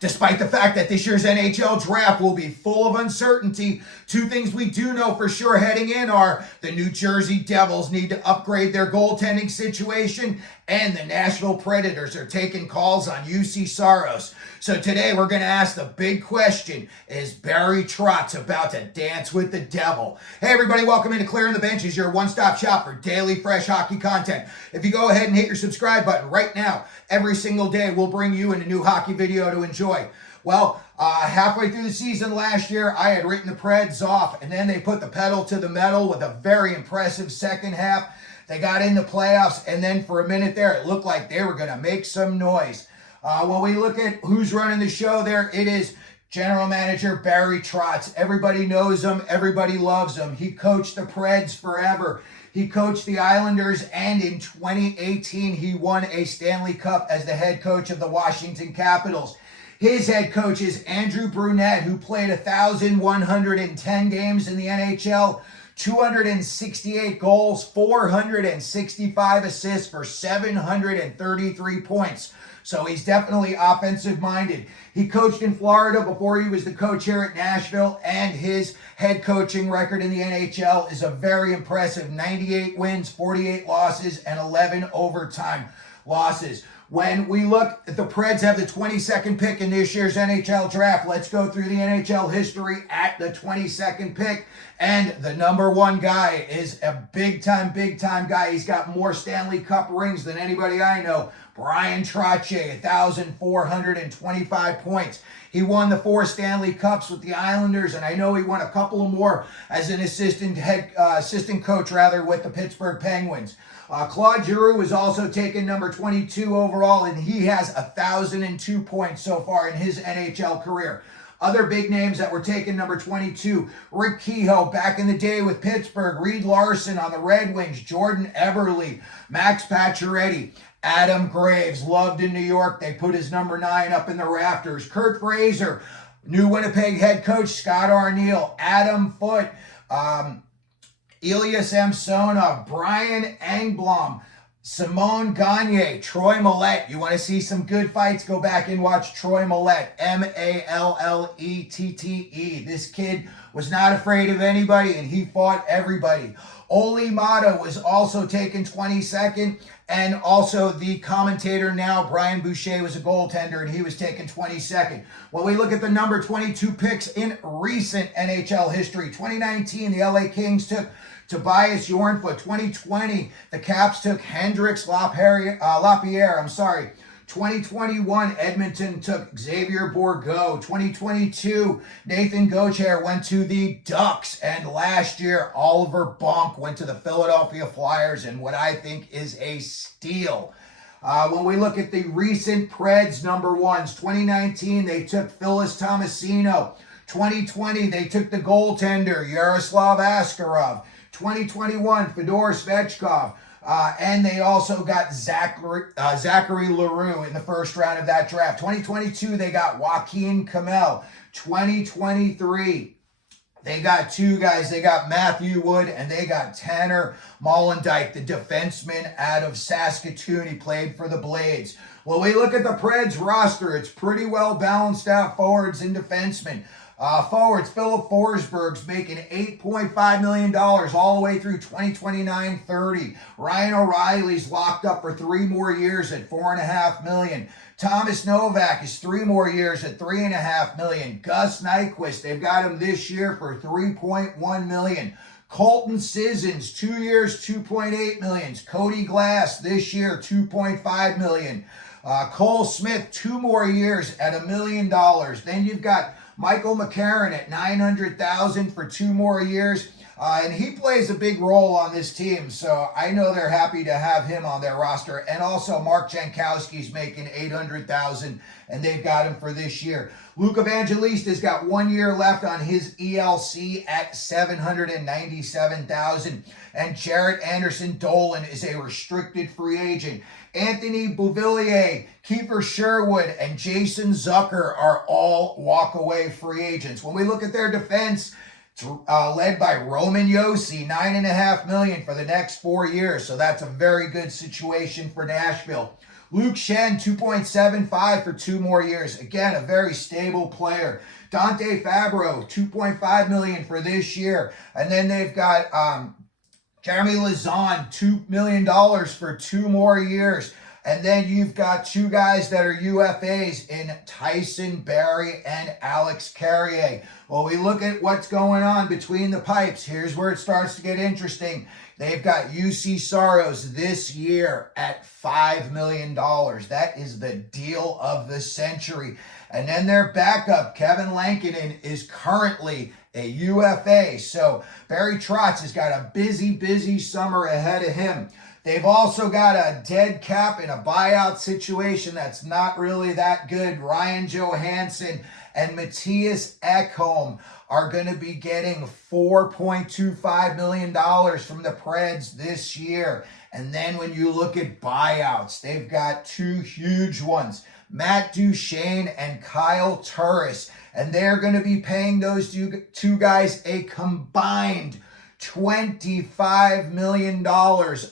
Despite the fact that this year's NHL Draft will be full of uncertainty, two things we do know for sure heading in are the New Jersey Devils need to upgrade their goaltending situation, and the Nashville Predators are taking calls on Juuse Saros. So today we're going to ask the big question, is Barry Trotz about to dance with the devil? Hey everybody, welcome into Clearing the Benches, your one-stop shop for daily fresh hockey content. If you go ahead and hit your subscribe button right now, every single day we'll bring you in a new hockey video to enjoy. Well, halfway through the season last year, I had written the Preds off, and then they put the pedal to the metal with a very impressive second half. They got in the playoffs, and then for a minute there, it looked like they were going to make some noise. When we look at who's running the show there, it is General Manager Barry Trotz. Everybody knows him. Everybody loves him. He coached the Preds forever. He coached the Islanders, and in 2018, he won a Stanley Cup as the head coach of the Washington Capitals. His head coach is Andrew Brunette, who played 1,110 games in the NHL, 268 goals, 465 assists for 733 points. So he's definitely offensive-minded. He coached in Florida before he was the coach here at Nashville, and his head coaching record in the NHL is a very impressive 98 wins, 48 losses, and 11 overtime losses. When we look at the Preds have the 22nd pick in this year's NHL Draft, let's go through the NHL history at the 22nd pick. And the number one guy is a big-time guy. He's got more Stanley Cup rings than anybody I know. Bryan Trottier, 1,425 points. He won the 4 Stanley Cups with the Islanders, and I know he won a couple of more as an assistant coach with the Pittsburgh Penguins. Claude Giroux was also taken number 22 overall, and he has 1,002 points so far in his NHL career. Other big names that were taken number 22, Rick Kehoe back in the day with Pittsburgh, Reed Larson on the Red Wings, Jordan Eberle, Max Pacioretty, Adam Graves, loved in New York. They put his number 9 up in the rafters. Kurt Fraser, new Winnipeg head coach, Scott Arniel, Adam Foote, Ilya Samsonov, Brian Engblom, Simone Gagne, Troy Millette. You want to see some good fights? Go back and watch Troy Millette, Mallettete. This kid was not afraid of anybody, and he fought everybody. Oli Mata was also taken 22nd, and also the commentator now, Brian Boucher, was a goaltender, and he was taken 22nd. When we look at the number 22 picks in recent NHL history, 2019, the LA Kings took Tobias Yornfoot. 2020, the Caps took Hendrix Lapierre. 2021, Edmonton took Xavier Bourgault. 2022, Nathan Gauthier went to the Ducks. And last year, Oliver Bonk went to the Philadelphia Flyers in what I think is a steal. When we look at the recent Preds number ones, 2019, they took Phyllis Tomasino. 2020, they took the goaltender, Yaroslav Askarov. 2021, Fedor Svechkov. And they also got Zachary Leroux in the first round of that draft. 2022, they got Joaquin Kamel. 2023, they got 2 guys. They got Matthew Wood and they got Tanner Mollendijk, the defenseman out of Saskatoon. He played for the Blades. When we look at the Preds roster, it's pretty well balanced out, forwards and defensemen. Forwards, Philip Forsberg's making $8.5 million all the way through 2029-30. Ryan O'Reilly's locked up for 3 more years at $4.5 million. Thomas Novak is 3 more years at $3.5 million. Gus Nyquist, they've got him this year for $3.1 million. Colton Sissons, 2 years, $2.8 million. Cody Glass this year, $2.5 million. Cole Smith, 2 more years at $1 million. Then you've got Michael McCarron at $900,000 for 2 more years. And he plays a big role on this team, so I know they're happy to have him on their roster. And also Mark Jankowski's making $800,000, and they've got him for this year. Luke Evangelista's got 1 year left on his ELC at $797,000. And Jarrett Anderson Dolan is a restricted free agent. Anthony Beauvillier, Kiefer Sherwood, and Jason Zucker are all walk-away free agents. When we look at their defense, it's led by Roman Josi, $9.5 million for the next 4 years. So that's a very good situation for Nashville. Luke Shen, 2.75 for 2 more years. Again, a very stable player. Dante Fabro, $2.5 million for this year. And then they've got Jeremy Lauzon, $2 million for 2 more years. And then you've got 2 guys that are UFAs in Tyson Barrie and Alex Carrier. Well, we look at what's going on between the pipes. Here's where it starts to get interesting. They've got Juuse Saros this year at $5 million. That is the deal of the century. And then their backup, Kevin Lankinen, is currently a UFA. So Barry Trotz has got a busy summer ahead of him. They've also got a dead cap in a buyout situation that's not really that good. Ryan Johansson and Matthias Ekholm are going to be getting $4.25 million from the Preds this year. And then when you look at buyouts, they've got 2 huge ones, Matt Duchene and Kyle Turris. And they're going to be paying those two guys a combined $25 million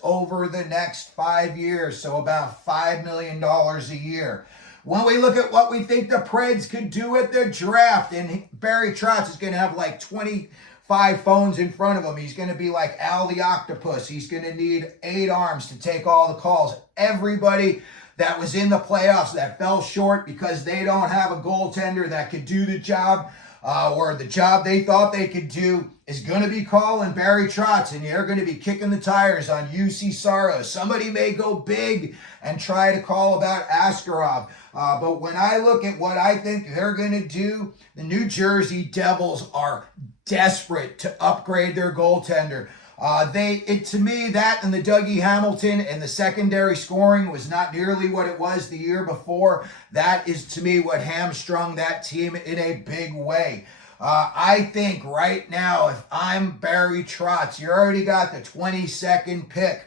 over the next 5 years. So about $5 million a year. When we look at what we think the Preds could do at their draft, and Barry Trotz is going to have like 25 phones in front of him. He's going to be like Al the Octopus. He's going to need 8 arms to take all the calls. Everybody that was in the playoffs that fell short because they don't have a goaltender that could do the job, or the job they thought they could do, is going to be calling Barry Trotz, and they're going to be kicking the tires on Juuse Saros. Somebody may go big and try to call about Askarov. But when I look at what I think they're going to do, the New Jersey Devils are desperate to upgrade their goaltender. To me, that and the Dougie Hamilton and the secondary scoring was not nearly what it was the year before. That is, to me, what hamstrung that team in a big way. I think right now, if I'm Barry Trotz, you already got the 22nd pick,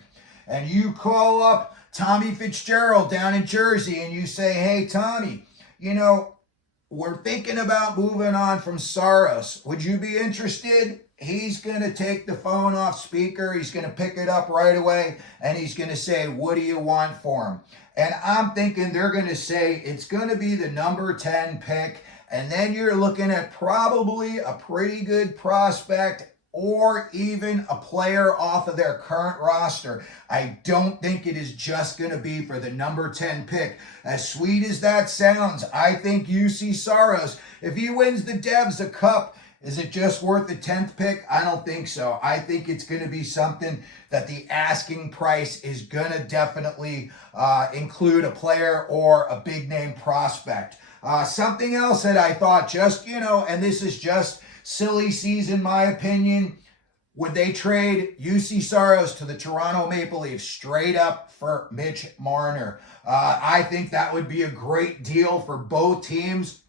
and you call up Tommy Fitzgerald down in Jersey, and you say, hey, Tommy, we're thinking about moving on from Saros. Would you be interested? He's going to take the phone off speaker. He's going to pick it up right away, and he's going to say, what do you want for him? And I'm thinking they're going to say it's going to be the number 10 pick, and then you're looking at probably a pretty good prospect or even a player off of their current roster. I don't think it is just going to be for the number 10 pick. As sweet as that sounds, I think Juuse Saros, if he wins the Devs a cup, is it just worth the 10th pick? I don't think so. I think it's going to be something that the asking price is going to definitely include a player or a big name prospect. Something else that I thought and this is just silly season, my opinion, would they trade Juuse Saros to the Toronto Maple Leafs straight up for Mitch Marner? I think that would be a great deal for both teams.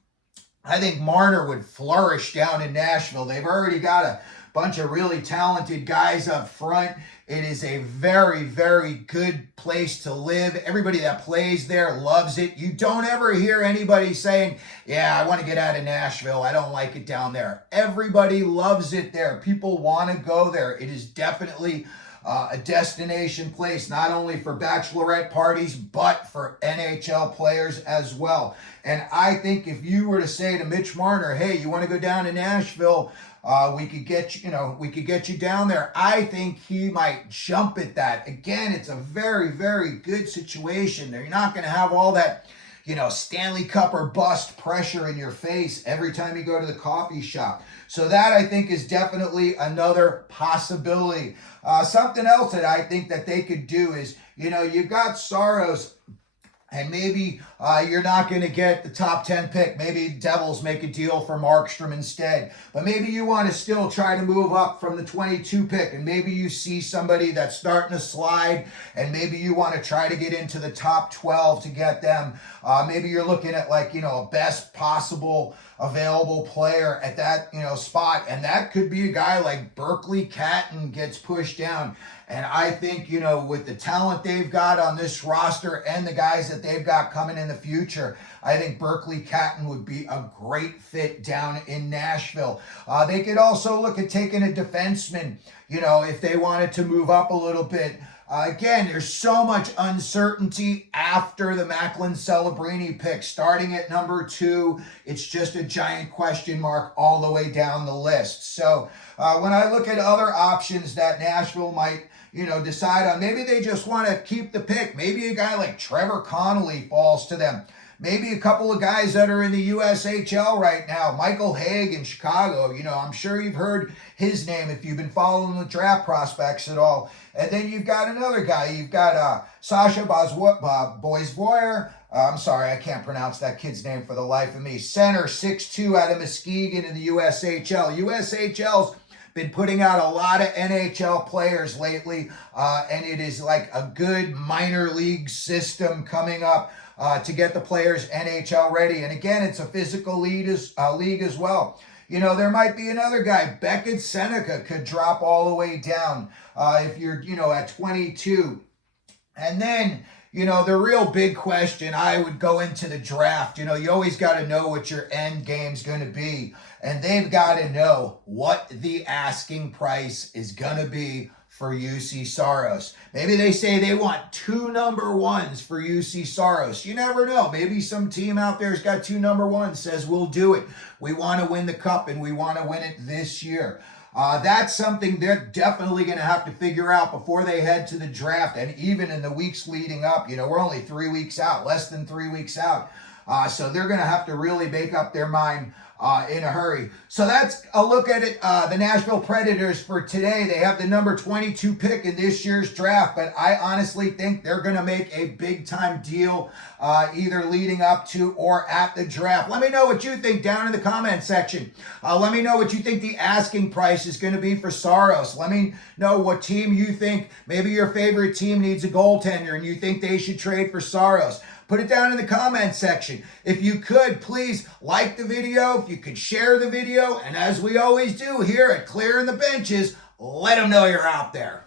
I think Marner would flourish down in Nashville. They've already got a bunch of really talented guys up front. It is a very, very good place to live. Everybody that plays there loves it. You don't ever hear anybody saying, yeah, I want to get out of Nashville. I don't like it down there. Everybody loves it there. People want to go there. It is definitely a destination place, not only for bachelorette parties, but for NHL players as well. And I think if you were to say to Mitch Marner, hey, you want to go down to Nashville, we could get you down there, I think he might jump at that. Again, it's a very, very good situation. You're not going to have all that, Stanley Cup or bust pressure in your face every time you go to the coffee shop. So that, I think, is definitely another possibility. Something else that I think that they could do is, you got Saros, and maybe you're not going to get the top 10 pick. Maybe Devils make a deal for Markstrom instead. But maybe you want to still try to move up from the 22 pick, and maybe you see somebody that's starting to slide, and maybe you want to try to get into the top 12 to get them. Maybe you're looking at a best possible available player at that, spot. And that could be a guy like Berkeley Catton gets pushed down. And I think, with the talent they've got on this roster and the guys that they've got coming in the future, I think Berkeley Catton would be a great fit down in Nashville. They could also look at taking a defenseman, if they wanted to move up a little bit. Again, there's so much uncertainty after the Macklin-Celebrini pick. Starting at number 2, it's just a giant question mark all the way down the list. So when I look at other options that Nashville might, decide on, maybe they just want to keep the pick. Maybe a guy like Trevor Connolly falls to them. Maybe a couple of guys that are in the USHL right now. Michael Haig in Chicago. I'm sure you've heard his name if you've been following the draft prospects at all. And then you've got another guy. You've got Sasha Boisvoyer. I'm sorry, I can't pronounce that kid's name for the life of me. Center, 6'2", out of Muskegon in the USHL. USHL's been putting out a lot of NHL players lately, and it is like a good minor league system coming up to get the players NHL ready. And again, it's a physical league as well. There might be another guy. Beckett Seneca could drop all the way down if you're, at 22. And then, the real big question, I would go into the draft. You always got to know what your end game's going to be. And they've got to know what the asking price is going to be for Juuse Saros. Maybe they say they want 2 number 1s for Juuse Saros. You never know. Maybe some team out there's got 2 number 1s, says we'll do it. We want to win the cup and we want to win it this year. That's something they're definitely going to have to figure out before they head to the draft, and even in the weeks leading up. We're only 3 weeks out, less than 3 weeks out. So they're going to have to really make up their mind in a hurry. So that's a look at it. The Nashville Predators for today. They have the number 22 pick in this year's draft, but I honestly think they're going to make a big-time deal either leading up to or at the draft. Let me know what you think down in the comment section. Let me know what you think the asking price is going to be for Saros. Let me know what team you think, maybe your favorite team needs a goaltender and you think they should trade for Saros. Put it down in the comment section. If you could, please like the video. If you could share the video. And as we always do here at Clearing the Benches, let them know you're out there.